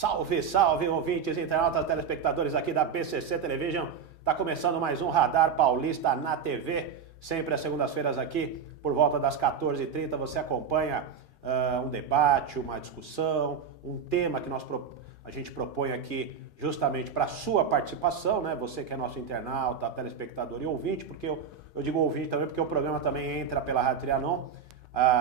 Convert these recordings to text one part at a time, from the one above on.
Salve, salve, ouvintes, internautas, telespectadores aqui da BCC Television. Está começando mais um Radar Paulista na TV. Sempre às segundas-feiras aqui, por volta das 14h30, você acompanha um debate, uma discussão, um tema que a gente propõe aqui justamente para a sua participação, né? Você que é nosso internauta, telespectador e ouvinte, porque eu digo ouvinte também porque o programa também entra pela Rádio Trianon,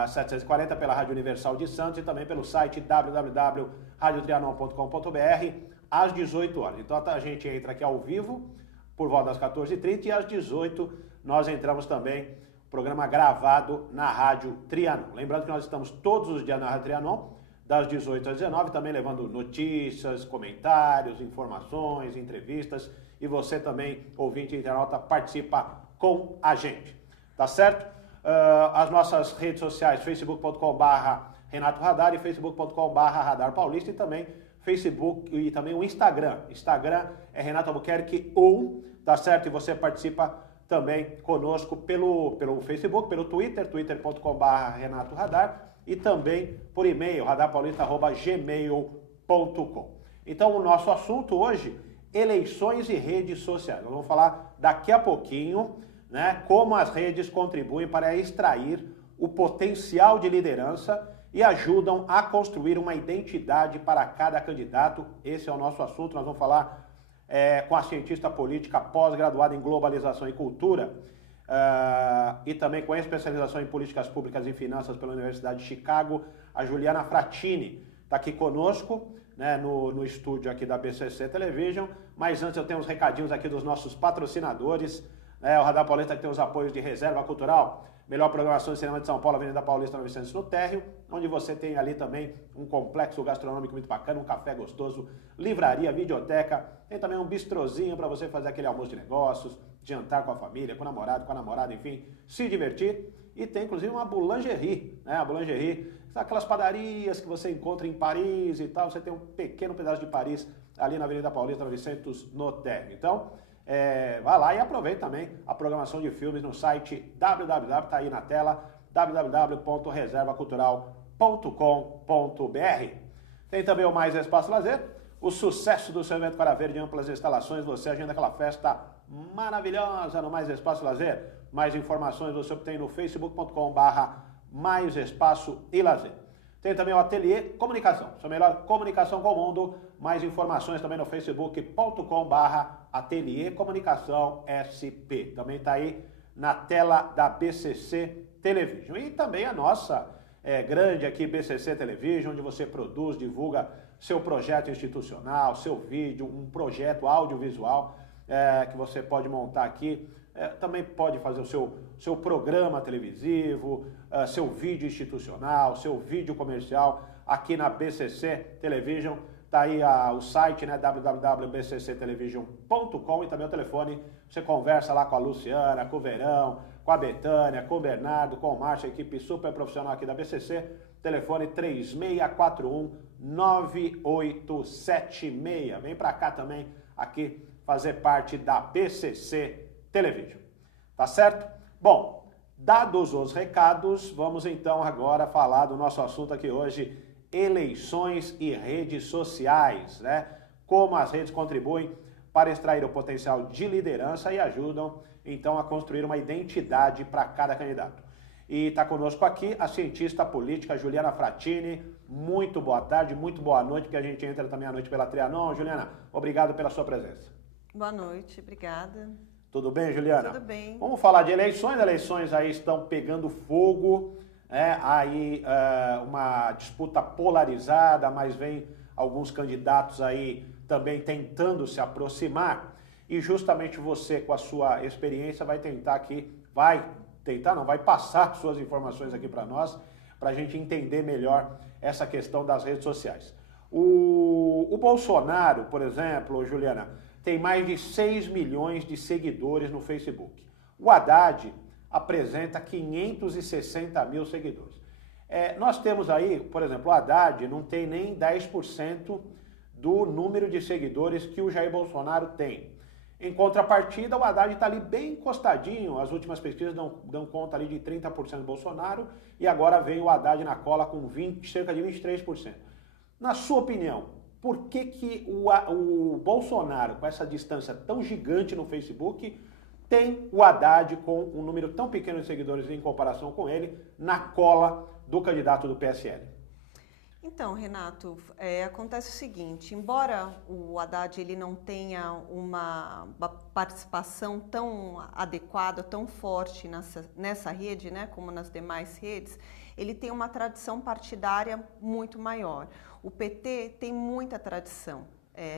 740, pela Rádio Universal de Santos e também pelo site www.radiotrianon.com.br às 18 horas. Então a gente entra aqui ao vivo por volta das 14h30 e às 18h nós entramos também, programa gravado na Rádio Trianon. Lembrando que nós estamos todos os dias na Rádio Trianon, das 18 às 19, também levando notícias, comentários, informações, entrevistas, e você também, ouvinte e internauta, participa com a gente, tá certo? As nossas redes sociais, facebook.com/Renato Radar e facebook.com/Radar Paulista, e também Facebook e também o Instagram. Instagram é Renato Albuquerque 1, tá certo? E você participa também conosco pelo Facebook, pelo Twitter, twitter.com/Renato Radar, e também por e-mail, radarpaulista@gmail.com. Então o nosso assunto hoje, eleições e redes sociais. Nós vamos falar daqui a pouquinho, né, como as redes contribuem para extrair o potencial de liderança e ajudam a construir uma identidade para cada candidato. Esse é o nosso assunto. Nós vamos falar com a cientista política pós-graduada em globalização e cultura e também com a especialização em políticas públicas e finanças pela Universidade de Chicago, a Juliana Frattini. Está aqui conosco, né, no estúdio aqui da BCC Television. Mas antes eu tenho uns recadinhos aqui dos nossos patrocinadores. O Radar Paulista tem os apoios de Reserva Cultural, melhor programação de cinema de São Paulo, Avenida Paulista 900 no Térreo, onde você tem ali também um complexo gastronômico muito bacana, um café gostoso, livraria, videoteca, tem também um bistrozinho para você fazer aquele almoço de negócios, jantar com a família, com o namorado, com a namorada, enfim, se divertir. E tem inclusive uma boulangerie, né? A boulangerie, aquelas padarias que você encontra em Paris e tal, você tem um pequeno pedaço de Paris ali na Avenida Paulista 900 no Térreo. Então, vá lá e aproveite também a programação de filmes no site tá aí na tela, www.reservacultural.com.br. Tem também o Mais Espaço Lazer, o sucesso do seu evento Cara Verde, amplas instalações, você agenda aquela festa maravilhosa no Mais Espaço Lazer. Mais informações você obtém no facebook.com/Mais Espaço e Lazer. Tem também o Ateliê Comunicação, sua melhor comunicação com o mundo. Mais informações também no facebook.com/Ateliê Comunicação SP. Também está aí na tela da BCC Television. E também a nossa grande aqui BCC Television, onde você produz, divulga seu projeto institucional, seu vídeo, um projeto audiovisual que você pode montar aqui. Também pode fazer o seu programa televisivo, seu vídeo institucional, seu vídeo comercial aqui na BCC Television. Está aí o site, né, www.bcctelevision.com, e também o telefone. Você conversa lá com a Luciana, com o Verão, com a Betânia, com o Bernardo, com o Márcio, a equipe super profissional aqui da BCC. Telefone 3641-9876. Vem para cá também, aqui, fazer parte da BCC Television. Tá certo? Bom, dados os recados, vamos então agora falar do nosso assunto aqui hoje, eleições e redes sociais, né? Como as redes contribuem para extrair o potencial de liderança e ajudam então a construir uma identidade para cada candidato. E está conosco aqui a cientista política Juliana Frattini. Muito boa tarde, muito boa noite, porque a gente entra também à noite pela Trianon. Juliana, obrigado pela sua presença. Boa noite, obrigada. Tudo bem, Juliana? Tudo bem. Vamos falar de eleições. Eleições aí estão pegando fogo, aí uma disputa polarizada, mas vem alguns candidatos aí também tentando se aproximar. E justamente você, com a sua experiência, vai passar suas informações aqui para nós, para a gente entender melhor essa questão das redes sociais. O Bolsonaro, por exemplo, Juliana, tem mais de 6 milhões de seguidores no Facebook. O Haddad apresenta 560 mil seguidores. Nós temos aí, por exemplo, o Haddad não tem nem 10% do número de seguidores que o Jair Bolsonaro tem. Em contrapartida, o Haddad está ali bem encostadinho, as últimas pesquisas dão conta ali de 30% do Bolsonaro, e agora vem o Haddad na cola com cerca de 23%. Na sua opinião, por que o Bolsonaro, com essa distância tão gigante no Facebook, tem o Haddad com um número tão pequeno de seguidores em comparação com ele, na cola do candidato do PSL? Então, Renato, acontece o seguinte, embora o Haddad ele não tenha uma participação tão adequada, tão forte nessa rede, né, como nas demais redes, ele tem uma tradição partidária muito maior. O PT tem muita tradição,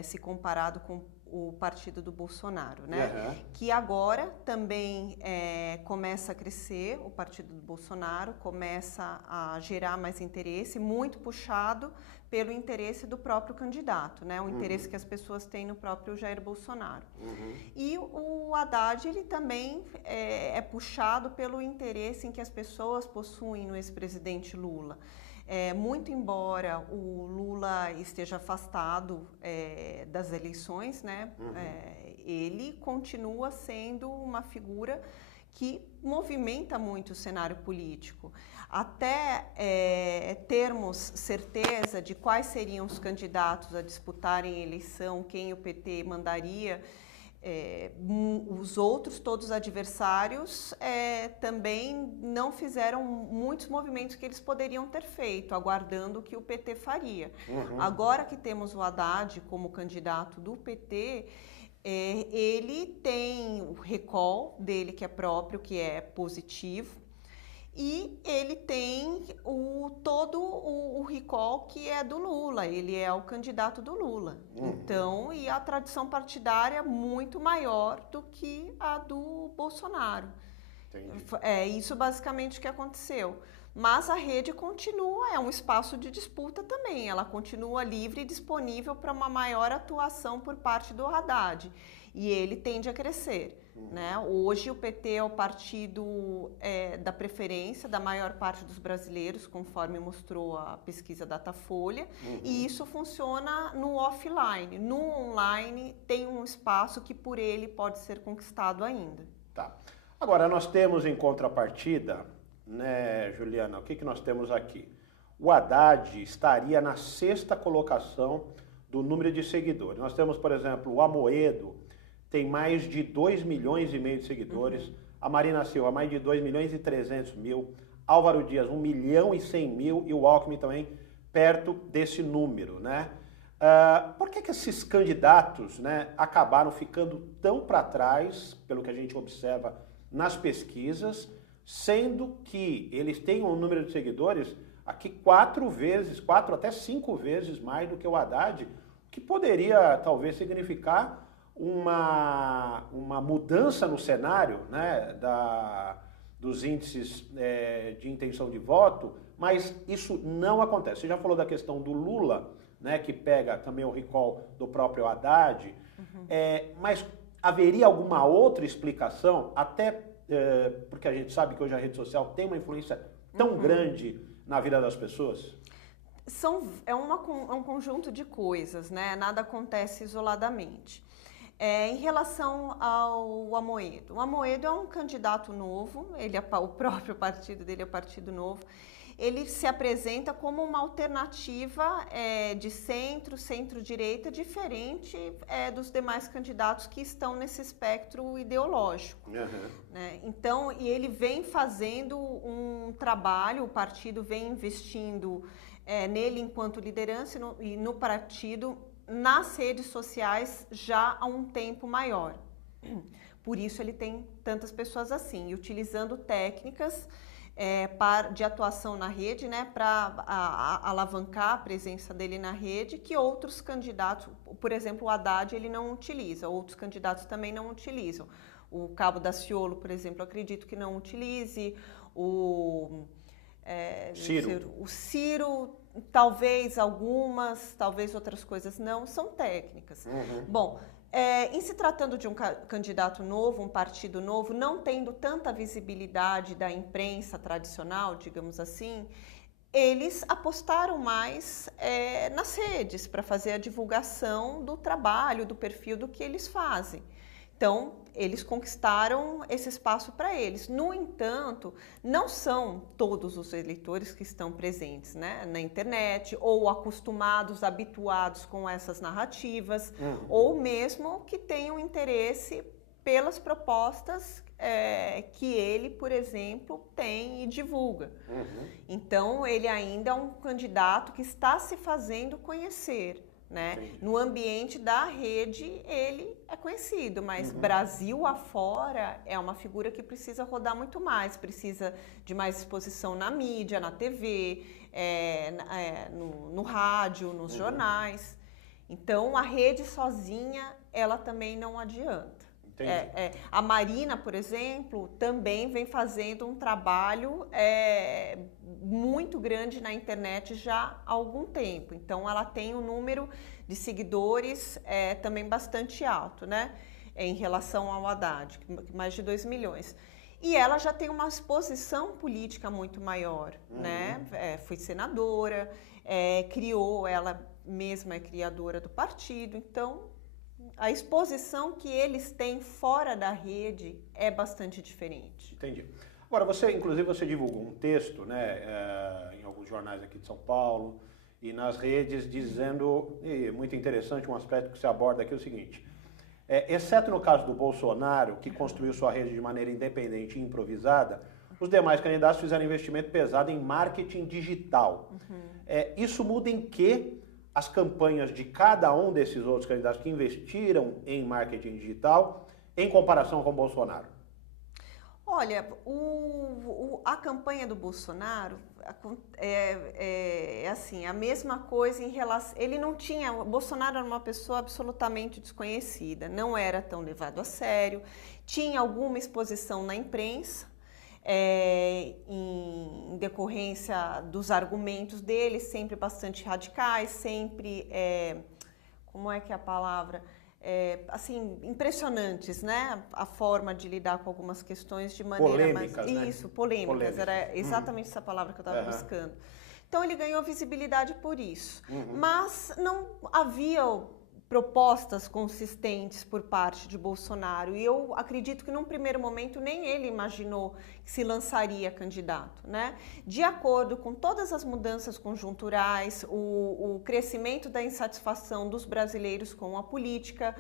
se comparado com o partido do Bolsonaro, né? Uhum. Que agora também começa a crescer, o partido do Bolsonaro começa a gerar mais interesse, muito puxado pelo interesse do próprio candidato, né? O interesse que as pessoas têm no próprio Jair Bolsonaro. Uhum. E o Haddad, ele também é puxado pelo interesse em que as pessoas possuem no ex-presidente Lula. Muito embora o Lula esteja afastado das eleições, né? Uhum. Ele continua sendo uma figura que movimenta muito o cenário político. Até termos certeza de quais seriam os candidatos a disputarem a eleição, quem o PT mandaria, os outros, todos os adversários, também não fizeram muitos movimentos que eles poderiam ter feito, aguardando o que o PT faria. Uhum. Agora que temos o Haddad como candidato do PT, ele tem o recall dele que é próprio, que é positivo, e ele tem todo o recall que é do Lula, ele é o candidato do Lula. Uhum. Então, e a tradição partidária é muito maior do que a do Bolsonaro. Entendi. É isso basicamente o que aconteceu. Mas a rede continua, é um espaço de disputa também, ela continua livre e disponível para uma maior atuação por parte do Haddad. E ele tende a crescer. Né? Hoje o PT é o partido da preferência da maior parte dos brasileiros, conforme mostrou a pesquisa Datafolha, e isso funciona no offline. No online tem um espaço que por ele pode ser conquistado ainda. Tá. Agora nós temos em contrapartida, né, Juliana, o que nós temos aqui? O Haddad estaria na 6ª colocação do número de seguidores. Nós temos, por exemplo, o Amoedo, tem mais de 2,5 milhões de seguidores. Uhum. A Marina Silva, mais de 2.300.000. Álvaro Dias, 1.100.000. E o Alckmin também perto desse número, né? Por que esses candidatos, né, acabaram ficando tão para trás, pelo que a gente observa nas pesquisas, sendo que eles têm um número de seguidores aqui 4 até 5 vezes mais do que o Haddad, que poderia talvez significar uma mudança no cenário, né, dos índices de intenção de voto, mas isso não acontece. Você já falou da questão do Lula, né, que pega também o recall do próprio Haddad, mas haveria alguma outra explicação, até porque a gente sabe que hoje a rede social tem uma influência tão grande na vida das pessoas? É um conjunto de coisas, né? Nada acontece isoladamente. Em relação ao Amoedo, o Amoedo é um candidato novo, o próprio partido dele é o Partido Novo. Ele se apresenta como uma alternativa de centro-direita, diferente dos demais candidatos que estão nesse espectro ideológico. Uhum. Né? Então, e ele vem fazendo um trabalho, o partido vem investindo nele enquanto liderança e no partido, nas redes sociais já há um tempo maior. Por isso ele tem tantas pessoas assim, e utilizando técnicas de atuação na rede, né, para alavancar a presença dele na rede, que outros candidatos, por exemplo, o Haddad, ele não utiliza, outros candidatos também não utilizam. O Cabo Daciolo, por exemplo, acredito que não utilize, o Ciro, talvez algumas, talvez outras coisas não, são técnicas. Uhum. Bom, em se tratando de um candidato novo, um partido novo, não tendo tanta visibilidade da imprensa tradicional, digamos assim, eles apostaram mais nas redes para fazer a divulgação do trabalho, do perfil do que eles fazem. Então, eles conquistaram esse espaço para eles. No entanto, não são todos os eleitores que estão presentes, né, na internet, ou acostumados, habituados com essas narrativas, ou mesmo que tenham interesse pelas propostas que ele, por exemplo, tem e divulga. Então, ele ainda é um candidato que está se fazendo conhecer. Né? No ambiente da rede ele é conhecido, mas Brasil afora é uma figura que precisa rodar muito mais, precisa de mais exposição na mídia, na TV, no rádio, nos jornais. Então a rede sozinha ela também não adianta. A Marina, por exemplo, também vem fazendo um trabalho muito grande na internet já há algum tempo. Então, ela tem um número de seguidores também bastante alto, né? Em relação ao Haddad, mais de 2 milhões. E ela já tem uma exposição política muito maior, né? Foi senadora, ela mesma é criadora do partido, então a exposição que eles têm fora da rede é bastante diferente. Entendi. Agora, inclusive, você divulgou um texto, né, em alguns jornais aqui de São Paulo e nas redes, dizendo, e muito interessante, um aspecto que você aborda aqui é o seguinte, exceto no caso do Bolsonaro, que construiu sua rede de maneira independente e improvisada, os demais candidatos fizeram investimento pesado em marketing digital. Isso muda em que as campanhas de cada um desses outros candidatos que investiram em marketing digital em comparação com o Bolsonaro? Olha, a campanha do Bolsonaro é assim, a mesma coisa em relação... O Bolsonaro era uma pessoa absolutamente desconhecida, não era tão levado a sério, tinha alguma exposição na imprensa, em decorrência dos argumentos dele, sempre bastante radicais, sempre, como é que é a palavra? Assim, impressionantes, né? A forma de lidar com algumas questões de maneira polêmicas, mais... Né? Isso, polêmicas, era exatamente essa palavra que eu estava buscando. Então, ele ganhou visibilidade por isso. Mas não havia propostas consistentes por parte de Bolsonaro. E eu acredito que num primeiro momento nem ele imaginou que se lançaria candidato, né? De acordo com todas as mudanças conjunturais, o crescimento da insatisfação dos brasileiros com a política,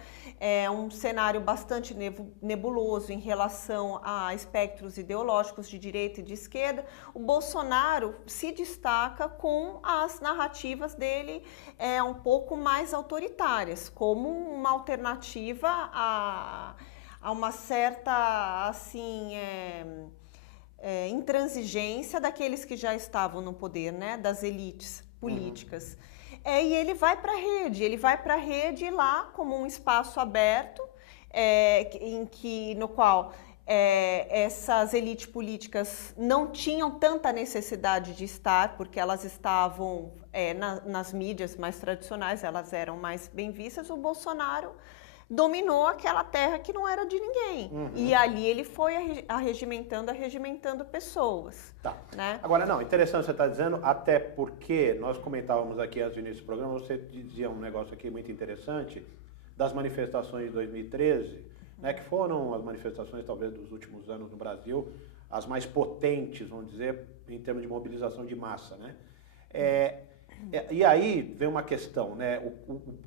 um cenário bastante nebuloso em relação a espectros ideológicos de direita e de esquerda, o Bolsonaro se destaca com as narrativas dele um pouco mais autoritárias, como uma alternativa a uma certa, assim, intransigência daqueles que já estavam no poder, né, das elites políticas. E ele vai para a rede, lá como um espaço aberto, no qual essas elites políticas não tinham tanta necessidade de estar, porque elas estavam nas mídias mais tradicionais, elas eram mais bem vistas. O Bolsonaro dominou aquela terra que não era de ninguém. E ali ele foi arregimentando pessoas. Tá. Né? Agora, não, interessante você estar dizendo, até porque nós comentávamos aqui antes do início do programa, você dizia um negócio aqui muito interessante, das manifestações de 2013, né, que foram as manifestações, talvez, dos últimos anos no Brasil, as mais potentes, vamos dizer, em termos de mobilização de massa, né? E aí vem uma questão, né?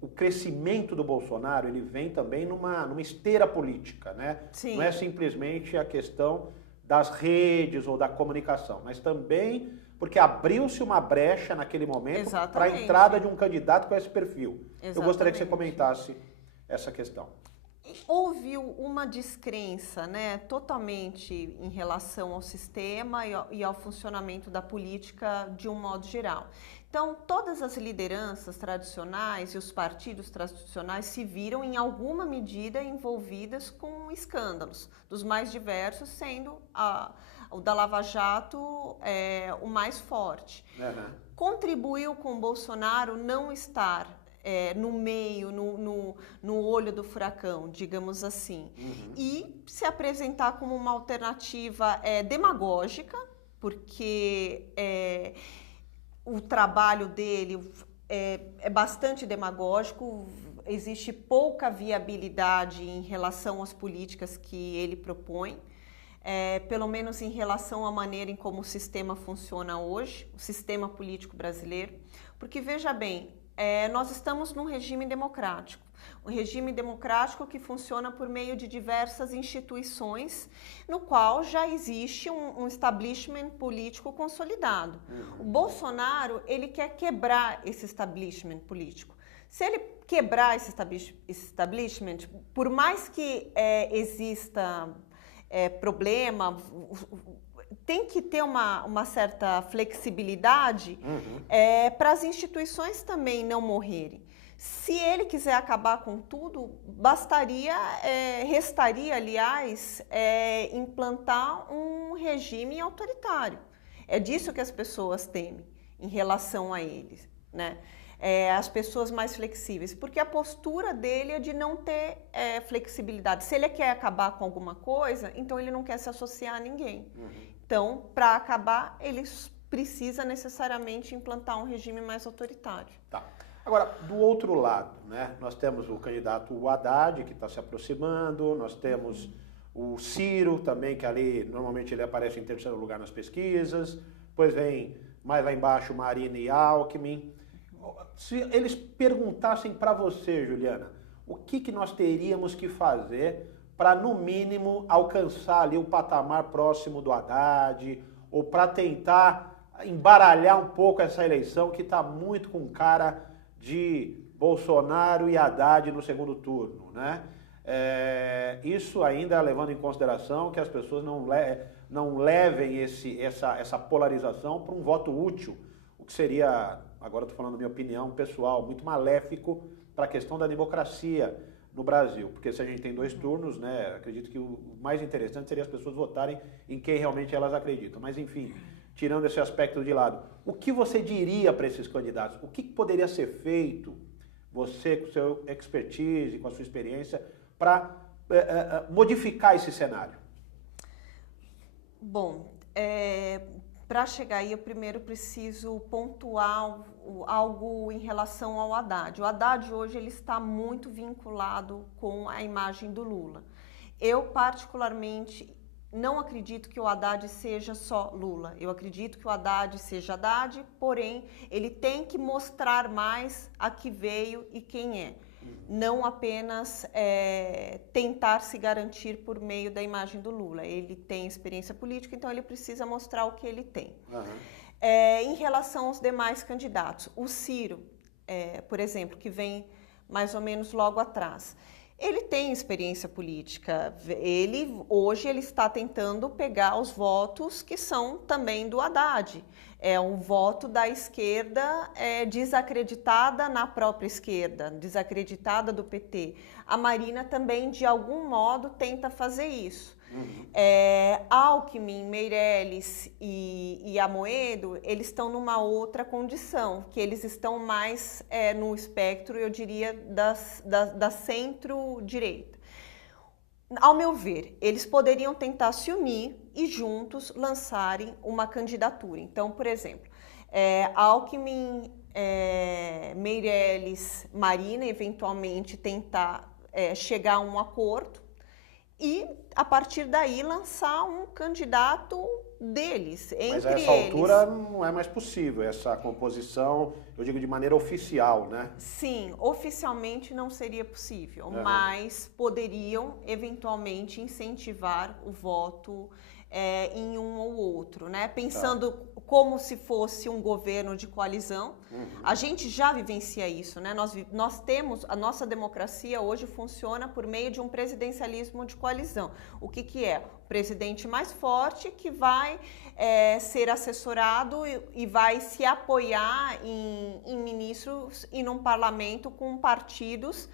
O crescimento do Bolsonaro, ele vem também numa esteira política, né? Sim. Não é simplesmente a questão das redes ou da comunicação, mas também porque abriu-se uma brecha naquele momento para a entrada de um candidato com esse perfil. Exatamente. Eu gostaria que você comentasse essa questão. Houve uma descrença, né, totalmente em relação ao sistema e ao funcionamento da política de um modo geral. Então, todas as lideranças tradicionais e os partidos tradicionais se viram, em alguma medida, envolvidas com escândalos, dos mais diversos, sendo o da Lava Jato o mais forte. Contribuiu com o Bolsonaro não estar no meio, no olho do furacão, digamos assim, e se apresentar como uma alternativa demagógica, porque o trabalho dele é bastante demagógico, existe pouca viabilidade em relação às políticas que ele propõe, pelo menos em relação à maneira em como o sistema funciona hoje, o sistema político brasileiro. Porque, veja bem, nós estamos num regime democrático. Um regime democrático que funciona por meio de diversas instituições, no qual já existe um establishment político consolidado. O Bolsonaro, ele quer quebrar esse establishment político. Se ele quebrar esse establishment, por mais que exista problema, tem que ter uma certa flexibilidade para as instituições também não morrerem. Se ele quiser acabar com tudo, restaria, aliás, implantar um regime autoritário. É disso que as pessoas temem em relação a eles, né? As pessoas mais flexíveis, porque a postura dele é de não ter flexibilidade. Se ele quer acabar com alguma coisa, então ele não quer se associar a ninguém. Então, para acabar, ele precisa necessariamente implantar um regime mais autoritário. Tá. Agora, do outro lado, né, nós temos o candidato Haddad, que está se aproximando, nós temos o Ciro também, que ali, normalmente ele aparece em terceiro lugar nas pesquisas, depois vem mais lá embaixo Marina e Alckmin. Se eles perguntassem para você, Juliana, o que nós teríamos que fazer para, no mínimo, alcançar ali o patamar próximo do Haddad, ou para tentar embaralhar um pouco essa eleição que está muito com cara de Bolsonaro e Haddad no segundo turno, né? Isso ainda levando em consideração que as pessoas não levem essa polarização para um voto útil, o que seria, agora estou falando minha opinião pessoal, muito maléfico para a questão da democracia no Brasil, porque se a gente tem 2 turnos, né, acredito que o mais interessante seria as pessoas votarem em quem realmente elas acreditam, mas enfim, tirando esse aspecto de lado, o que você diria para esses candidatos? O que poderia ser feito, você com o seu expertise, com a sua experiência, para modificar esse cenário? Bom, para chegar aí, eu primeiro preciso pontuar algo em relação ao Haddad. O Haddad hoje ele está muito vinculado com a imagem do Lula. Eu, particularmente, não acredito que o Haddad seja só Lula. Eu acredito que o Haddad seja Haddad, porém, ele tem que mostrar mais a que veio e quem é. Não apenas tentar se garantir por meio da imagem do Lula. Ele tem experiência política, então ele precisa mostrar o que ele tem. Em relação aos demais candidatos, o Ciro, por exemplo, que vem mais ou menos logo atrás, ele tem experiência política, hoje ele está tentando pegar os votos que são também do Haddad. É um voto da esquerda desacreditada na própria esquerda, desacreditada do PT. A Marina também, de algum modo, tenta fazer isso. Alckmin, Meirelles e Amoedo, eles estão numa outra condição, que eles estão mais no espectro, eu diria, da centro-direita. Ao meu ver, eles poderiam tentar se unir e juntos lançarem uma candidatura. Então, por exemplo, Alckmin, Meirelles, Marina, eventualmente tentar chegar a um acordo e, a partir daí, lançar um candidato deles, entre eles. Mas a essa altura não é mais possível essa composição, eu digo de maneira oficial, né? Sim, oficialmente não seria possível, mas poderiam, eventualmente, incentivar o voto em um ou outro, né? Pensando como se fosse um governo de coalizão. A gente já vivencia isso, né? Nós temos, a nossa democracia hoje funciona por meio de um presidencialismo de coalizão. O que é? O presidente mais forte que vai ser assessorado e vai se apoiar em ministros e num parlamento com partidos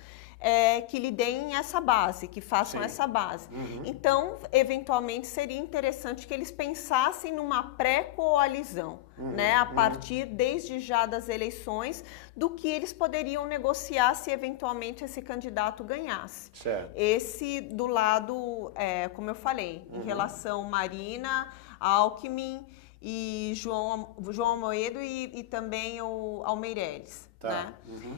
que lhe deem essa base, que façam essa base. Então, eventualmente, seria interessante que eles pensassem numa pré-coalizão, né, a partir, desde já das eleições, do que eles poderiam negociar se, eventualmente, esse candidato ganhasse. Certo. Esse do lado, como eu falei, em relação Marina, Alckmin e João Amoedo e também o Almeireles. Tá. Né? Uhum.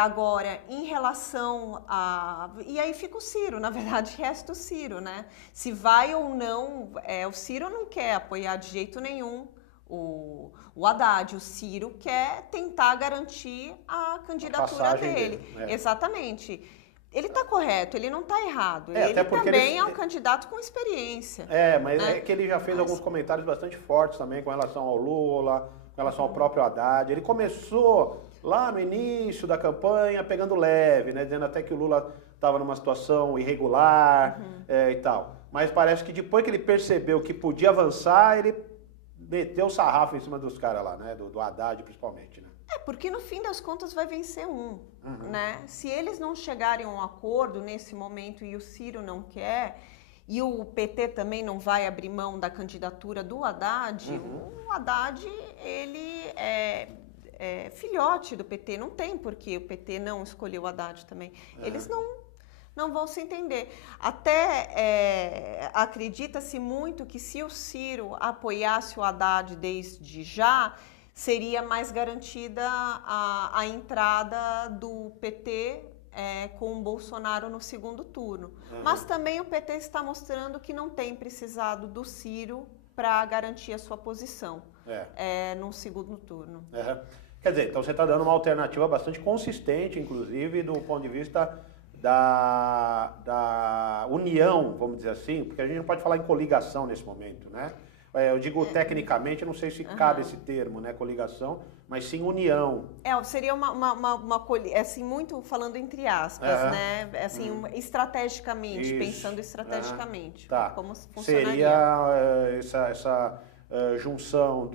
Agora, em relação a... E aí fica o Ciro, na verdade, resta o Ciro, né? Se vai ou não... o Ciro não quer apoiar de jeito nenhum o Haddad. O Ciro quer tentar garantir a candidatura dele. Exatamente. Ele está correto, ele não está errado. Ele também é um candidato com experiência. Mas é que ele já fez alguns comentários bastante fortes também com relação ao Lula, com relação ao próprio Haddad. Ele começou lá no início da campanha pegando leve, né, dizendo até que o Lula estava numa situação irregular e tal. Mas parece que depois que ele percebeu que podia avançar, ele meteu o sarrafo em cima dos caras lá, né, do Haddad principalmente, né? Porque no fim das contas vai vencer né? Se eles não chegarem a um acordo nesse momento e o Ciro não quer, e o PT também não vai abrir mão da candidatura do Haddad, o Haddad, ele é filhote do PT, não tem porque o PT não escolheu o Haddad também. Eles não vão se entender. Até acredita-se muito que se o Ciro apoiasse o Haddad desde já, seria mais garantida a entrada do PT com o Bolsonaro no segundo turno. Mas também o PT está mostrando que não tem precisado do Ciro para garantir a sua posição no segundo turno. Quer dizer, então você está dando uma alternativa bastante consistente, inclusive, do ponto de vista da união, vamos dizer assim, porque a gente não pode falar em coligação nesse momento, né? Eu digo tecnicamente, não sei se cabe esse termo, né, coligação, mas sim união. Seria uma assim, muito falando entre aspas, né, assim, estrategicamente, pensando estrategicamente, como funcionaria. Seria essa junção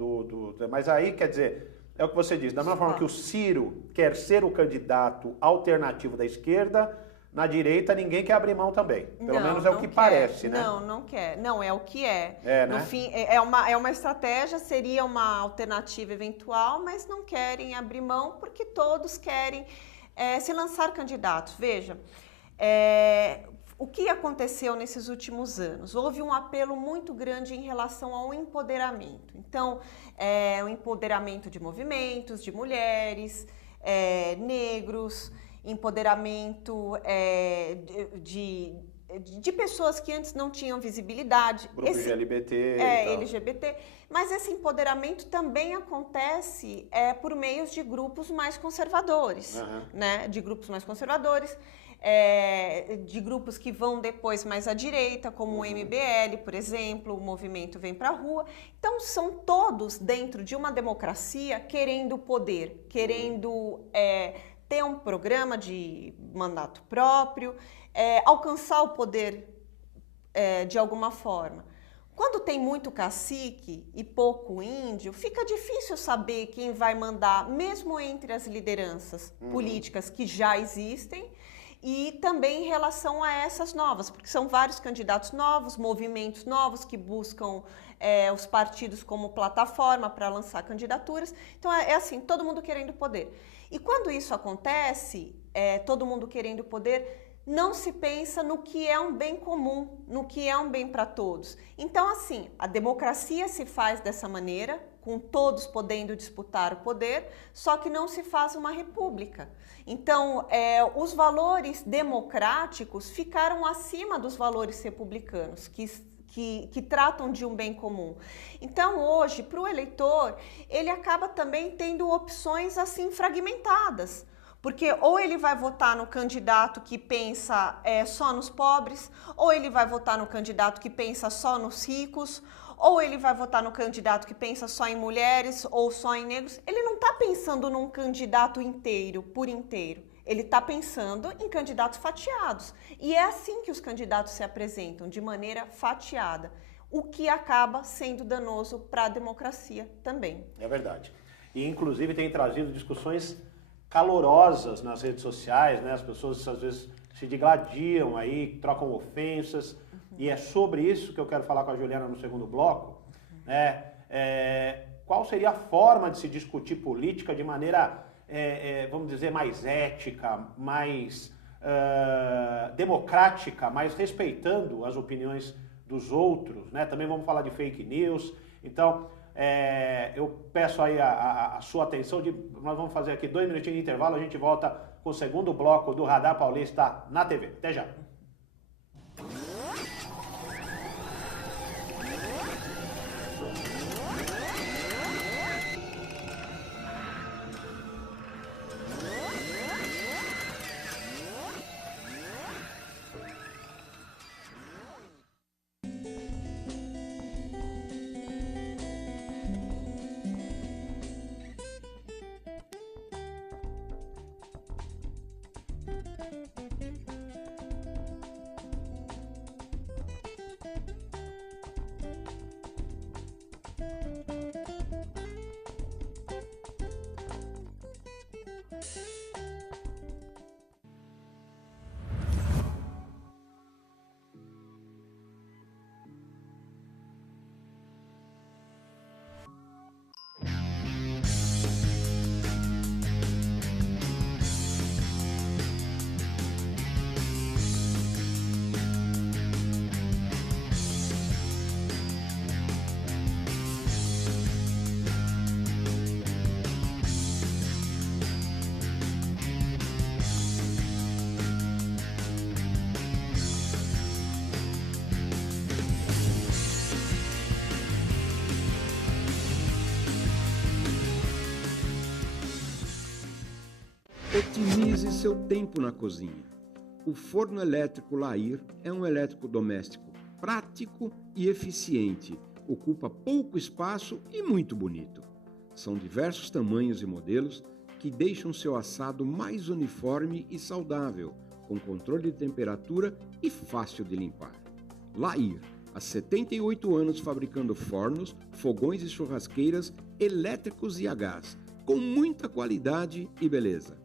mas aí, quer dizer, é o que você diz, da mesma forma que o Ciro quer ser o candidato alternativo da esquerda, na direita ninguém quer abrir mão também. Pelo menos é o que parece, né? Não quer. Não, é o que é. No né? fim, é uma estratégia, seria uma alternativa eventual, mas não querem abrir mão porque todos querem se lançar candidatos. Veja, o que aconteceu nesses últimos anos? Houve um apelo muito grande em relação ao empoderamento. Então, o empoderamento de movimentos, de mulheres, negros, empoderamento de pessoas que antes não tinham visibilidade. Grupo LGBT. LGBT. Mas esse empoderamento também acontece por meio de grupos mais conservadores, né? De grupos mais conservadores, de grupos que vão depois mais à direita, como o MBL, por exemplo, o Movimento Vem Pra Rua. Então, são todos dentro de uma democracia querendo poder, querendo ter um programa de mandato próprio, alcançar o poder de alguma forma. Quando tem muito cacique e pouco índio, fica difícil saber quem vai mandar, mesmo entre as lideranças políticas que já existem, e também em relação a essas novas, porque são vários candidatos novos, movimentos novos que buscam os partidos como plataforma para lançar candidaturas. Então, assim, todo mundo querendo poder. E quando isso acontece, todo mundo querendo poder, não se pensa no que é um bem comum, no que é um bem para todos. Então, assim, a democracia se faz dessa maneira, com todos podendo disputar o poder, só que não se faz uma república. Então, os valores democráticos ficaram acima dos valores republicanos, que tratam de um bem comum. Então, hoje, para o eleitor, ele acaba também tendo opções assim fragmentadas. Porque ou ele vai votar no candidato que pensa só nos pobres, ou ele vai votar no candidato que pensa só nos ricos, ou ele vai votar no candidato que pensa só em mulheres ou só em negros. Ele não está pensando num candidato inteiro, por inteiro. Ele está pensando em candidatos fatiados. E é assim que os candidatos se apresentam, de maneira fatiada, o que acaba sendo danoso para a democracia também. É verdade. E, inclusive, tem trazido discussões calorosas nas redes sociais, né? As pessoas às vezes se digladiam aí, trocam ofensas, e é sobre isso que eu quero falar com a Juliana no segundo bloco, né? Qual seria a forma de se discutir política de maneira, vamos dizer, mais ética, mais democrática, mais respeitando as opiniões dos outros, né? Também vamos falar de fake news. Então, Eu peço aí a sua atenção, nós vamos fazer aqui 2 minutinhos de intervalo, a gente volta com o segundo bloco do Radar Paulista na TV. Até já. Otimize seu tempo na cozinha. O forno elétrico Lair é um eletrodoméstico prático e eficiente, ocupa pouco espaço e muito bonito. São diversos tamanhos e modelos que deixam seu assado mais uniforme e saudável, com controle de temperatura e fácil de limpar. Lair, há 78 anos fabricando fornos, fogões e churrasqueiras elétricos e a gás, com muita qualidade e beleza.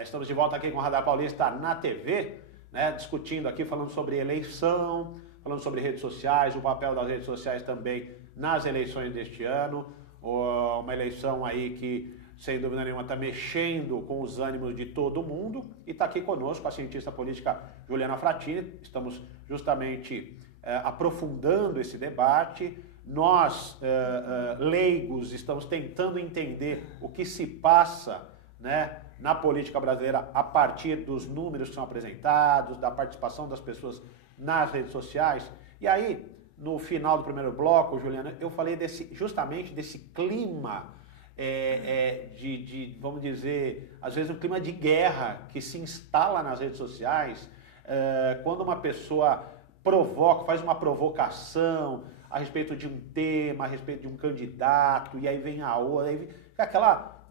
Estamos de volta aqui com o Radar Paulista na TV, né, discutindo aqui, falando sobre eleição, falando sobre redes sociais, o papel das redes sociais também nas eleições deste ano. Uma eleição aí que, sem dúvida nenhuma, está mexendo com os ânimos de todo mundo. E está aqui conosco a cientista política Juliana Frattini. Estamos justamente aprofundando esse debate. Nós, leigos, estamos tentando entender o que se passa, né, na política brasileira a partir dos números que são apresentados, da participação das pessoas nas redes sociais. E aí, no final do primeiro bloco, Juliana, eu falei justamente desse clima vamos dizer, às vezes um clima de guerra que se instala nas redes sociais quando uma pessoa faz uma provocação a respeito de um tema, a respeito de um candidato, e aí vem a outra, aí vem aquela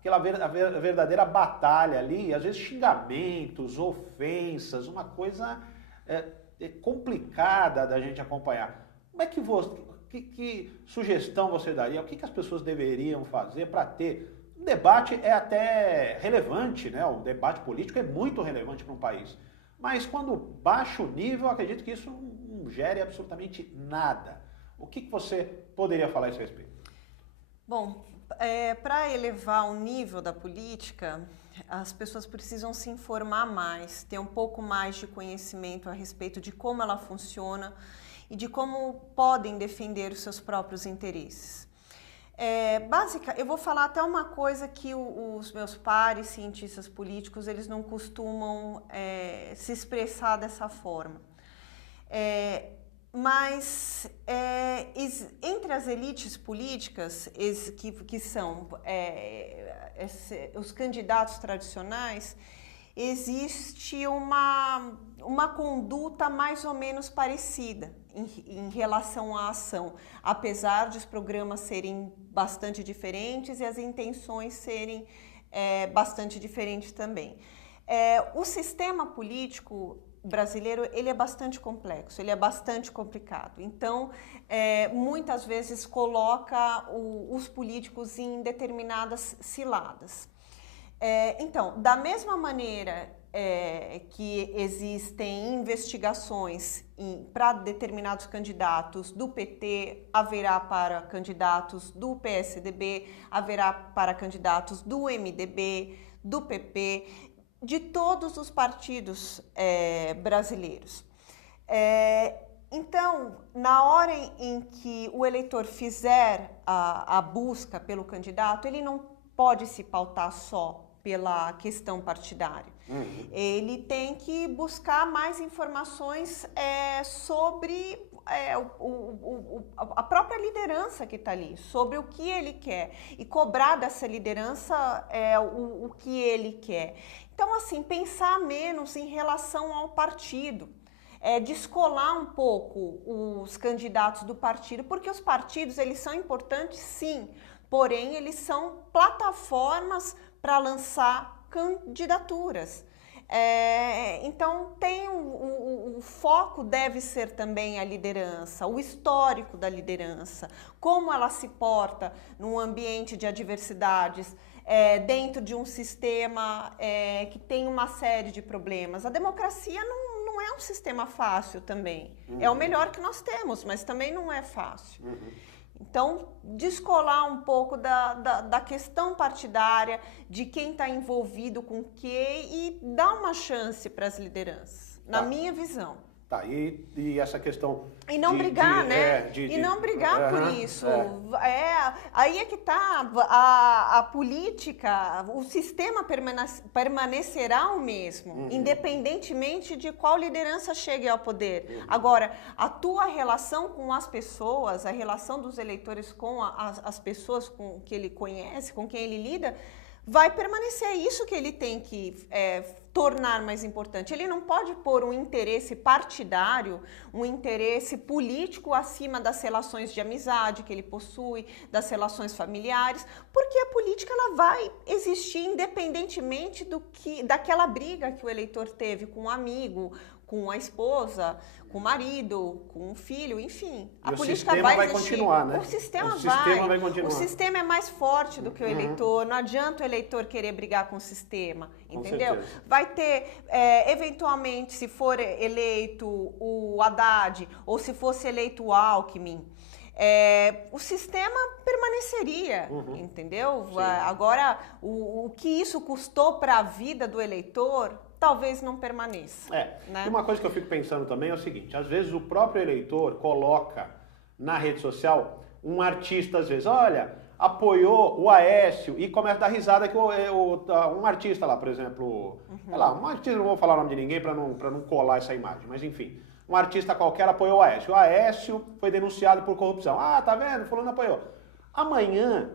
verdadeira batalha ali, às vezes xingamentos, ofensas, uma coisa complicada da gente acompanhar. Como é que sugestão você daria? O que as pessoas deveriam fazer para ter um debate até relevante, né? O debate político é muito relevante para um país. Mas quando baixa o nível, eu acredito que isso não gere absolutamente nada. O que você poderia falar a esse respeito? Bom, para elevar o nível da política, as pessoas precisam se informar mais, ter um pouco mais de conhecimento a respeito de como ela funciona e de como podem defender os seus próprios interesses. Eu vou falar até uma coisa que os meus pares, cientistas políticos, eles não costumam se expressar dessa forma. Mas entre as elites políticas, que são os candidatos tradicionais, existe uma conduta mais ou menos parecida em relação à ação, apesar de os programas serem bastante diferentes e as intenções serem bastante diferentes também. O sistema político brasileiro, ele é bastante complexo, ele é bastante complicado. Então, muitas vezes coloca os políticos em determinadas ciladas. Então, da mesma maneira que existem investigações para determinados candidatos do PT, haverá para candidatos do PSDB, haverá para candidatos do MDB, do PP, de todos os partidos brasileiros. Então, na hora em que o eleitor fizer a busca pelo candidato, ele não pode se pautar só pela questão partidária. Uhum. Ele tem que buscar mais informações sobre a própria liderança que está ali, sobre o que ele quer e cobrar dessa liderança o que ele quer. Então, assim, pensar menos em relação ao partido, descolar um pouco os candidatos do partido, porque os partidos, eles são importantes, sim, porém, eles são plataformas para lançar candidaturas. Então, o foco deve ser também a liderança, o histórico da liderança, como ela se porta num ambiente de adversidades, dentro de um sistema que tem uma série de problemas. A democracia não é um sistema fácil também. Uhum. É o melhor que nós temos, mas também não é fácil. Uhum. Então, descolar um pouco da questão partidária, de quem está envolvido com o quê e dar uma chance para as lideranças, na minha visão. Tá, e essa questão... E não brigar, né? E não brigar por isso. Aí é que tá, a política, o sistema permanecerá o mesmo, independentemente de qual liderança chegue ao poder. Agora, a tua relação com as pessoas, a relação dos eleitores com as pessoas com que ele conhece, com quem ele lida, vai permanecer. É isso que ele tem que tornar mais importante. Ele não pode pôr um interesse partidário, um interesse político acima das relações de amizade que ele possui, das relações familiares, porque a política ela vai existir independentemente daquela briga que o eleitor teve com um amigo, com a esposa, com o marido, com o filho, enfim. A política vai continuar, né? O sistema vai continuar. O sistema é mais forte do que o eleitor. Não adianta o eleitor querer brigar com o sistema, entendeu? Com certeza. Vai ter, eventualmente, se for eleito o Haddad ou se fosse eleito o Alckmin, o sistema permaneceria, entendeu? Sim. Agora, o que isso custou para a vida do eleitor, talvez não permaneça. Né? E uma coisa que eu fico pensando também é o seguinte, às vezes o próprio eleitor coloca na rede social um artista, às vezes, olha, apoiou o Aécio e começa a dar risada que um artista lá, por exemplo, sei lá, um artista, não vou falar o nome de ninguém para não colar essa imagem, mas enfim, um artista qualquer apoiou o Aécio. O Aécio foi denunciado por corrupção. Ah, tá vendo? Fulano apoiou. Amanhã,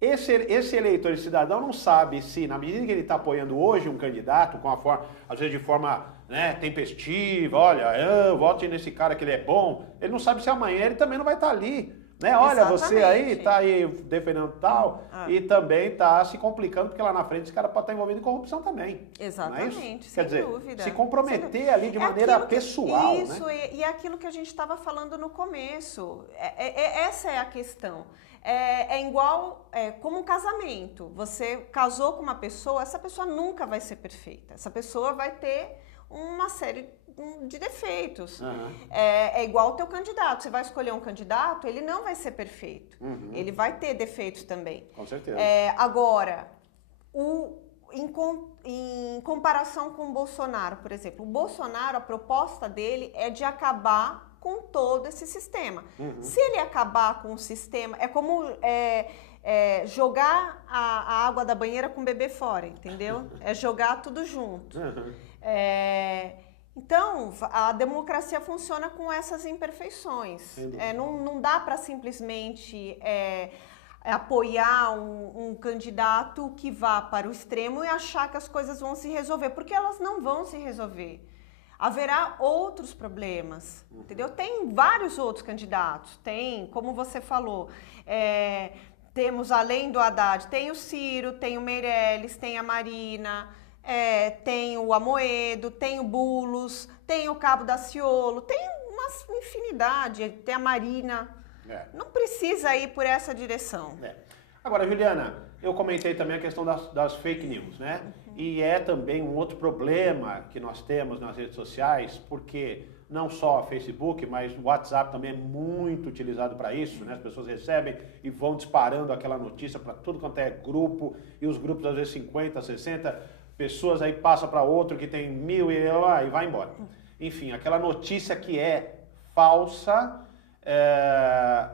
esse eleitor, esse cidadão, não sabe se, na medida que ele está apoiando hoje um candidato, com a forma, às vezes de forma, né, tempestiva, olha, vote nesse cara que ele é bom, ele não sabe se amanhã ele também não vai estar ali. Né? Olha, você aí está aí defendendo tal e também está se complicando, porque lá na frente esse cara pode estar envolvido em corrupção também. Exatamente, sem sem dúvida. Se comprometer ali de maneira pessoal. Isso, né? E é aquilo que a gente estava falando no começo. Essa é a questão. É igual como um casamento. Você casou com uma pessoa, essa pessoa nunca vai ser perfeita. Essa pessoa vai ter uma série de defeitos. É igual o teu candidato. Você vai escolher um candidato, ele não vai ser perfeito. Ele vai ter defeitos também. Com certeza. Agora, em comparação com o Bolsonaro, por exemplo, o Bolsonaro, a proposta dele é de acabar com todo esse sistema. Se ele acabar com o sistema, é como jogar a água da banheira com o bebê fora, entendeu? É jogar tudo junto. Então, a democracia funciona com essas imperfeições. Não dá para simplesmente apoiar um candidato que vá para o extremo e achar que as coisas vão se resolver, porque elas não vão se resolver. Haverá outros problemas, entendeu? Tem vários outros candidatos, tem, como você falou, temos além do Haddad, tem o Ciro, tem o Meirelles, tem a Marina, tem o Amoedo, tem o Bullos, tem o Cabo Daciolo, tem uma infinidade, tem a Marina. Não precisa ir por essa direção. Agora, Juliana, eu comentei também a questão das fake news, né? E é também um outro problema que nós temos nas redes sociais, porque não só o Facebook, mas o WhatsApp também é muito utilizado para isso, né? As pessoas recebem e vão disparando aquela notícia para tudo quanto é grupo, e os grupos às vezes 50, 60 pessoas, aí passa para outro que tem 1000 e vai embora. Enfim, aquela notícia que é falsa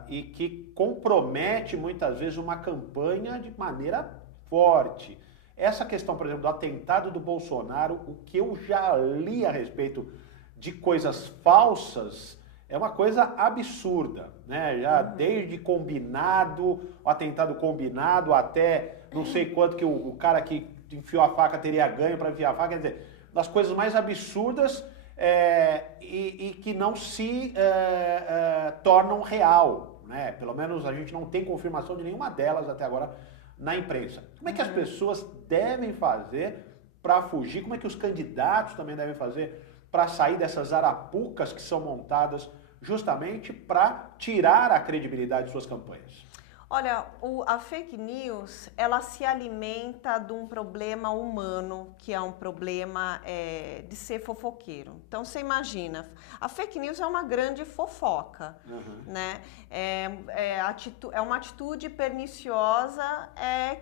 e que compromete muitas vezes uma campanha de maneira forte. Essa questão, por exemplo, do atentado do Bolsonaro, o que eu já li a respeito de coisas falsas é uma coisa absurda, né? Já desde combinado, o atentado combinado, até não sei quanto que o cara que enfiou a faca teria ganho para enfiar a faca, quer dizer, das coisas mais absurdas e que não se tornam real, né? Pelo menos a gente não tem confirmação de nenhuma delas até agora na imprensa. Como é que as pessoas devem fazer para fugir? Como é que os candidatos também devem fazer para sair dessas arapucas que são montadas justamente para tirar a credibilidade de suas campanhas? Olha, a fake news, ela se alimenta de um problema humano, que é um problema de ser fofoqueiro. Então, você imagina, a fake news é uma grande fofoca, né? É uma atitude perniciosa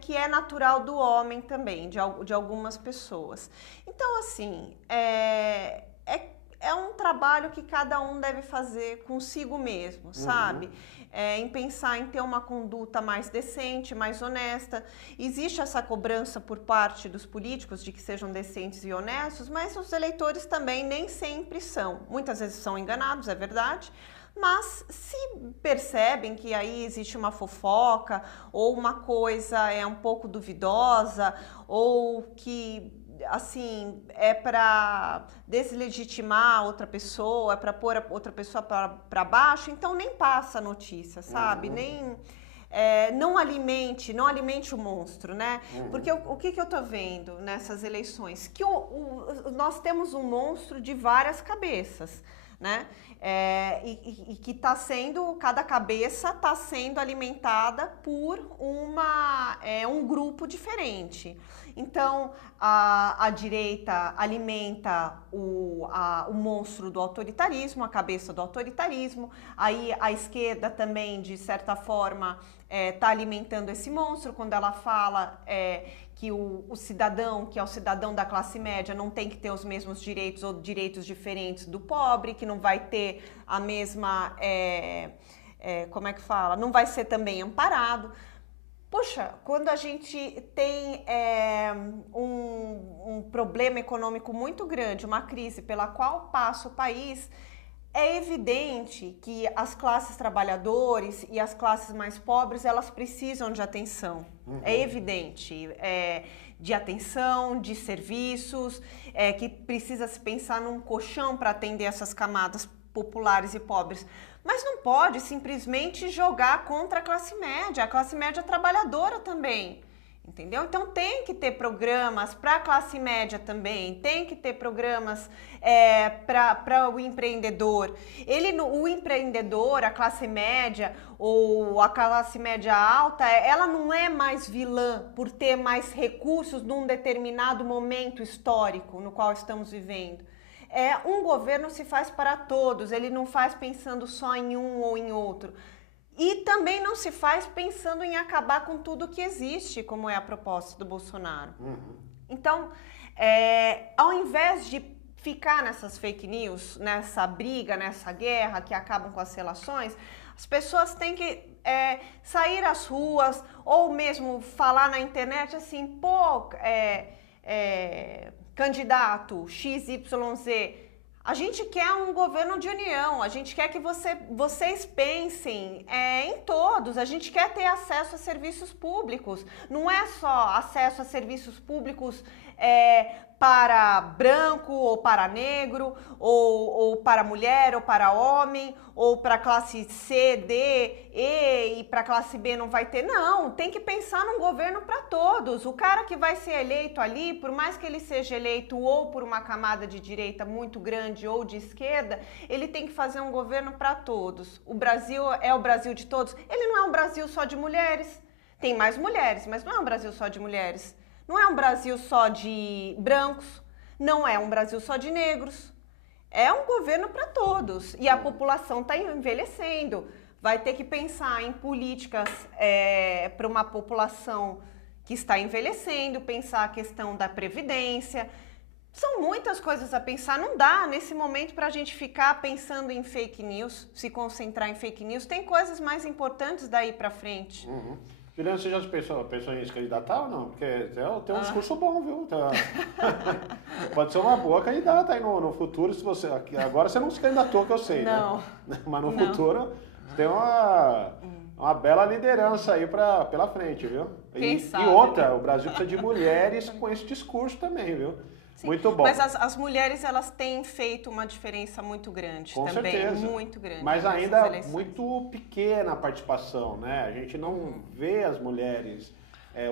que é natural do homem também, de algumas pessoas. Então, assim, é um trabalho que cada um deve fazer consigo mesmo, sabe? Em pensar em ter uma conduta mais decente, mais honesta. Existe essa cobrança por parte dos políticos de que sejam decentes e honestos, mas os eleitores também nem sempre são. Muitas vezes são enganados, é verdade, mas se percebem que aí existe uma fofoca ou uma coisa um pouco duvidosa ou que assim, é para deslegitimar outra pessoa, é para pôr a outra pessoa para baixo, então nem passa a notícia, sabe? Nem não alimente o monstro, né? Porque o que eu tô vendo nessas eleições? Que nós temos um monstro de várias cabeças, né? E que cada cabeça está sendo alimentada por um grupo diferente. Então, a direita alimenta o monstro do autoritarismo, a cabeça do autoritarismo, aí a esquerda também, de certa forma, está alimentando esse monstro, quando ela fala que o cidadão, que é o cidadão da classe média, não tem que ter os mesmos direitos ou direitos diferentes do pobre, que não vai ter a mesma, como é que fala? Não vai ser também amparado. Poxa, quando a gente tem um problema econômico muito grande, uma crise pela qual passa o país, É evidente que as classes trabalhadoras e as classes mais pobres, elas precisam de atenção. É evidente. De atenção, de serviços, que precisa se pensar num colchão para atender essas camadas populares e pobres. Mas não pode simplesmente jogar contra a classe média trabalhadora também. Entendeu? Então tem que ter programas para a classe média também, tem que ter programas para o empreendedor. O empreendedor, a classe média ou a classe média alta, ela não é mais vilã por ter mais recursos num determinado momento histórico no qual estamos vivendo. Um governo se faz para todos, ele não faz pensando só em um ou em outro. E também não se faz pensando em acabar com tudo que existe, como é a proposta do Bolsonaro. Então, ao invés de ficar nessas fake news, nessa briga, nessa guerra que acabam com as relações, as pessoas têm que sair às ruas ou mesmo falar na internet assim, pô, candidato XYZ, a gente quer um governo de união, a gente quer que vocês pensem em todos, a gente quer ter acesso a serviços públicos. Não é só acesso a serviços públicos para branco ou para negro, ou para mulher ou para homem, ou para classe C, D, E e para classe B não vai ter. Não, tem que pensar num governo para todos. O cara que vai ser eleito ali, por mais que ele seja eleito ou por uma camada de direita muito grande ou de esquerda, ele tem que fazer um governo para todos. O Brasil é o Brasil de todos. Ele não é um Brasil só de mulheres. Tem mais mulheres, mas não é um Brasil só de mulheres. Não é um Brasil só de brancos, não é um Brasil só de negros. É um governo para todos e a população está envelhecendo. Vai ter que pensar em políticas para uma população que está envelhecendo, pensar a questão da previdência. São muitas coisas a pensar. Não dá nesse momento para a gente ficar pensando em fake news, se concentrar em fake news. Tem coisas mais importantes daí para frente. Juliana, você já pensou em se candidatar ou não? Porque tem um discurso bom, viu? Pode ser uma boa candidata aí no futuro, se você... Agora você não se candidatou, que eu sei, não. Né? Mas no futuro você tem uma bela liderança aí pela frente, viu? Quem sabe? E outra, o Brasil precisa de mulheres com esse discurso também, viu? Sim, muito bom. Mas as mulheres, elas têm feito uma diferença muito grande com também, certeza. Muito grande. Mas ainda muito pequena a participação, né? A gente não vê as mulheres.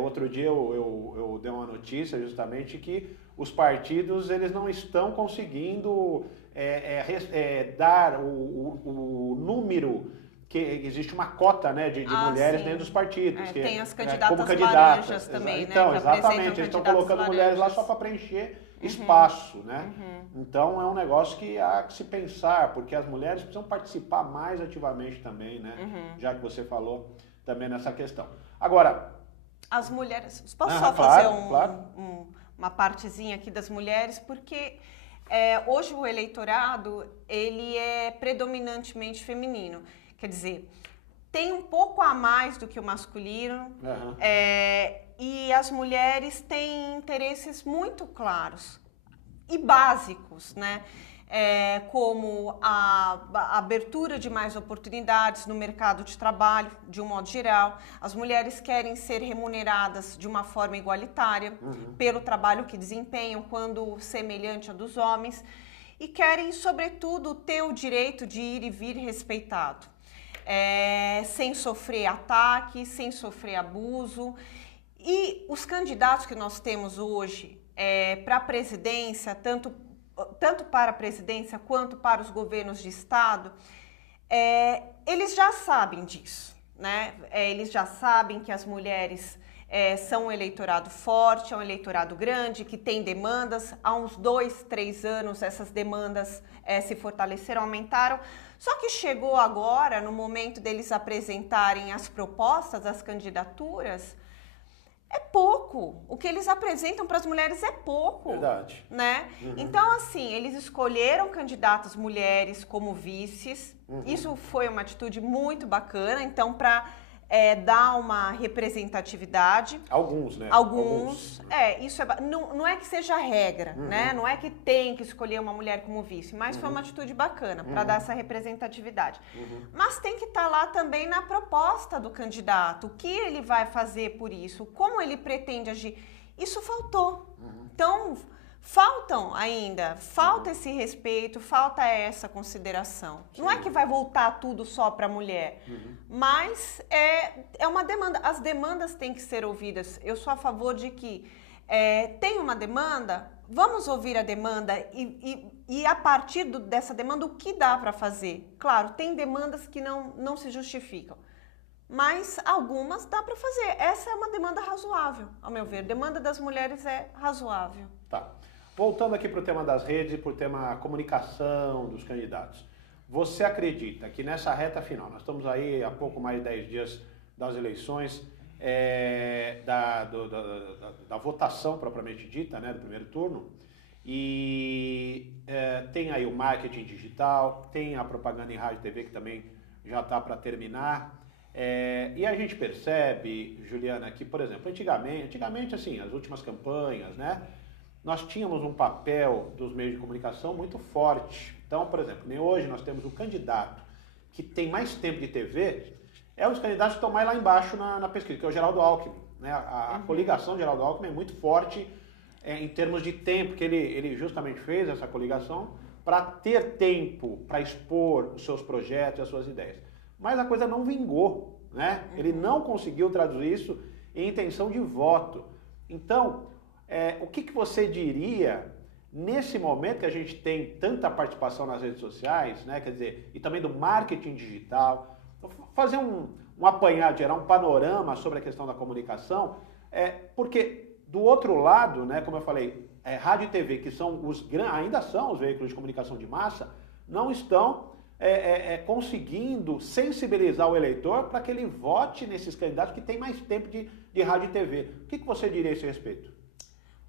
Outro dia eu dei uma notícia justamente que os partidos eles não estão conseguindo dar o número que existe uma cota, né, de mulheres dentro dos partidos. Tem as candidatas como candidatas laranjas também, então, né? Exatamente, eles estão colocando mulheres lá só para preencher espaço, né? Então é um negócio que há que se pensar, porque as mulheres precisam participar mais ativamente também, né? Já que você falou também nessa questão. Agora... As mulheres... Posso só fazer claro. Uma partezinha aqui das mulheres? Porque hoje o eleitorado, ele é predominantemente feminino. Quer dizer, tem um pouco a mais do que o masculino, e as mulheres têm interesses muito claros e básicos, né? Como a abertura de mais oportunidades no mercado de trabalho, de um modo geral. As mulheres querem ser remuneradas de uma forma igualitária pelo trabalho que desempenham, quando semelhante a dos homens, e querem, sobretudo, ter o direito de ir e vir respeitado. Sem sofrer ataque, sem sofrer abuso. E os candidatos que nós temos hoje para a presidência, tanto para a presidência quanto para os governos de estado, eles já sabem disso, né? Eles já sabem que as mulheres são um eleitorado forte, é um eleitorado grande, que tem demandas. Há uns 2, 3 anos essas demandas se fortaleceram, aumentaram. Só que chegou agora, no momento deles apresentarem as propostas, as candidaturas, é pouco. O que eles apresentam para as mulheres é pouco. Verdade. Né? Então, assim, eles escolheram candidatas mulheres como vices. Isso foi uma atitude muito bacana. Então, para dar uma representatividade. Alguns, né? Alguns. Isso não é que seja regra, né? Não é que tem que escolher uma mulher como vice, mas foi uma atitude bacana para dar essa representatividade. Mas tem que estar lá também na proposta do candidato, o que ele vai fazer por isso, como ele pretende agir. Isso faltou. Então, falta esse respeito, falta essa consideração. Sim. Não é que vai voltar tudo só para a mulher, mas é uma demanda. As demandas têm que ser ouvidas. Eu sou a favor de que tem uma demanda, vamos ouvir a demanda e a partir dessa demanda, o que dá para fazer? Claro, tem demandas que não se justificam, mas algumas dá para fazer. Essa é uma demanda razoável, ao meu ver. Demanda das mulheres é razoável. Tá. Voltando aqui para o tema das redes e para o tema comunicação dos candidatos. Você acredita que nessa reta final, nós estamos aí há pouco mais de 10 dias das eleições, da votação propriamente dita, né, do primeiro turno, e tem aí o marketing digital, tem a propaganda em rádio e TV que também já está para terminar. E a gente percebe, Juliana, que, por exemplo, antigamente assim, as últimas campanhas, né, nós tínhamos um papel dos meios de comunicação muito forte. Então, por exemplo, nem hoje nós temos um candidato que tem mais tempo de TV, os candidatos que estão mais lá embaixo na pesquisa, que é o Geraldo Alckmin. Né? A coligação do Geraldo Alckmin é muito forte em termos de tempo, que ele justamente fez essa coligação para ter tempo para expor os seus projetos e as suas ideias. Mas a coisa não vingou, né? Ele não conseguiu traduzir isso em intenção de voto. Então, o que você diria nesse momento que a gente tem tanta participação nas redes sociais, né? Quer dizer, e também do marketing digital, fazer um apanhado, gerar um panorama sobre a questão da comunicação, porque do outro lado, né, como eu falei, rádio e TV, que são ainda são os veículos de comunicação de massa, não estão conseguindo sensibilizar o eleitor para que ele vote nesses candidatos que têm mais tempo de rádio e TV. O que você diria a esse respeito?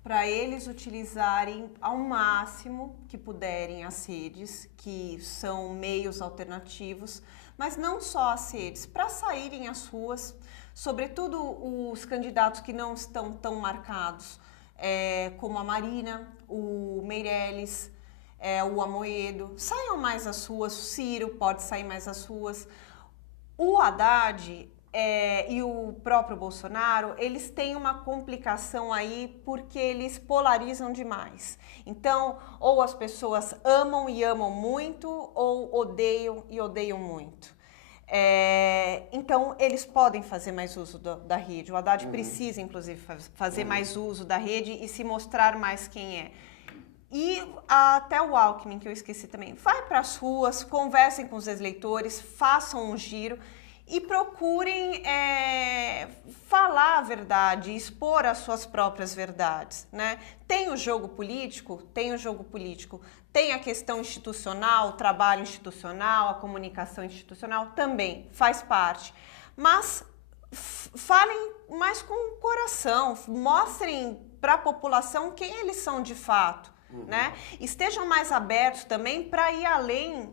Para eles utilizarem ao máximo que puderem as redes, que são meios alternativos, mas não só as redes, para saírem às ruas, sobretudo os candidatos que não estão tão marcados, como a Marina, o Meirelles, o Amoedo, saiam mais às ruas, o Ciro pode sair mais às ruas, o Haddad e o próprio Bolsonaro, eles têm uma complicação aí porque eles polarizam demais. Então, ou as pessoas amam e amam muito, ou odeiam e odeiam muito. Então, eles podem fazer mais uso da rede. O Haddad precisa, inclusive, fazer mais uso da rede e se mostrar mais quem é. E até o Alckmin, que eu esqueci também, vai para as ruas, conversem com os eleitores, façam um giro e procurem falar a verdade, expor as suas próprias verdades, né? Tem o jogo político, tem a questão institucional, o trabalho institucional, a comunicação institucional também faz parte, mas falem mais com o coração, mostrem para a população quem eles são de fato. Né? Estejam mais abertos também para ir além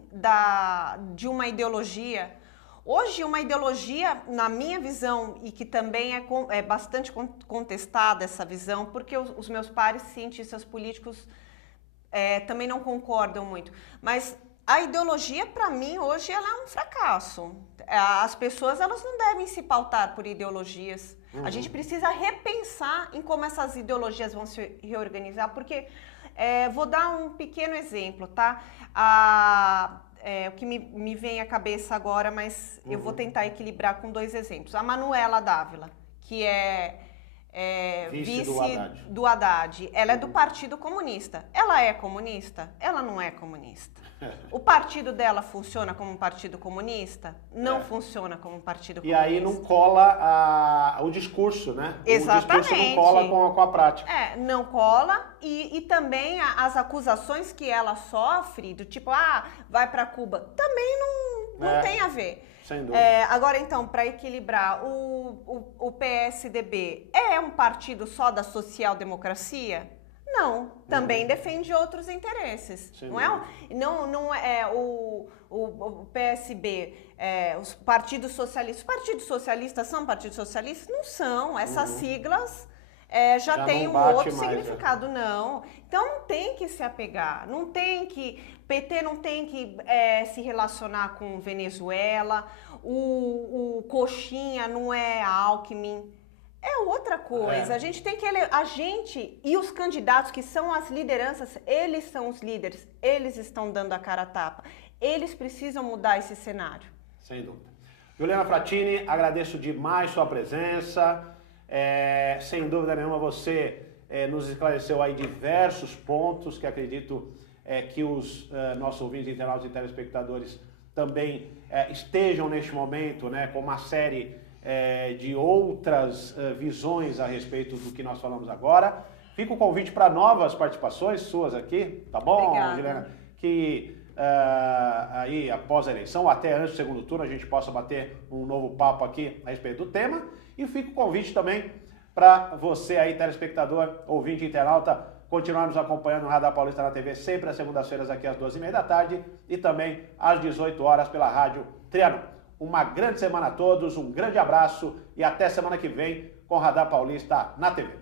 de uma ideologia. Hoje, uma ideologia, na minha visão, e que também é bastante contestada essa visão, porque os meus pares cientistas políticos também não concordam muito, mas a ideologia, para mim, hoje, ela é um fracasso. As pessoas, elas não devem se pautar por ideologias. A gente precisa repensar em como essas ideologias vão se reorganizar, porque... vou dar um pequeno exemplo, tá? O que me vem à cabeça agora, mas eu vou tentar equilibrar com 2 exemplos. A Manuela Dávila, que é vice do Haddad. Ela é do Partido Comunista. Ela é comunista? Ela não é comunista. O partido dela funciona como um partido comunista? Não funciona como um partido comunista. E aí não cola o discurso, né? Exatamente. O discurso não cola com a prática. Não cola e também as acusações que ela sofre, do tipo, vai para Cuba, também não tem a ver. Sem dúvida. Agora, então, para equilibrar, o PSDB é um partido só da social-democracia? Não, também defende outros interesses. Sim. Não é o PSB, os partidos socialistas. Os partidos socialistas são partidos socialistas? Não são. Essas siglas já tem um outro significado, não. Então tem que se apegar. Não tem que. PT não tem que se relacionar com Venezuela. O Coxinha não é Alckmin. É outra coisa. A gente tem que a gente e os candidatos que são as lideranças, eles são os líderes, eles estão dando a cara a tapa. Eles precisam mudar esse cenário. Sem dúvida. Juliana Frattini, agradeço demais sua presença. Sem dúvida nenhuma, você nos esclareceu aí diversos pontos que acredito que os nossos ouvintes, internautas e telespectadores também estejam neste momento, né, com uma série de outras visões a respeito do que nós falamos agora. Fica o convite para novas participações suas aqui, tá bom, Obrigada. Juliana? Que aí após a eleição, ou até antes do segundo turno, a gente possa bater um novo papo aqui a respeito do tema. E fica o convite também para você aí, telespectador, ouvinte, internauta, continuar nos acompanhando no Radar Paulista na TV, sempre às segundas-feiras aqui às 12h30 da tarde e também às 18 horas pela Rádio Trianon. Uma grande semana a todos, um grande abraço e até semana que vem com Radar Paulista na TV.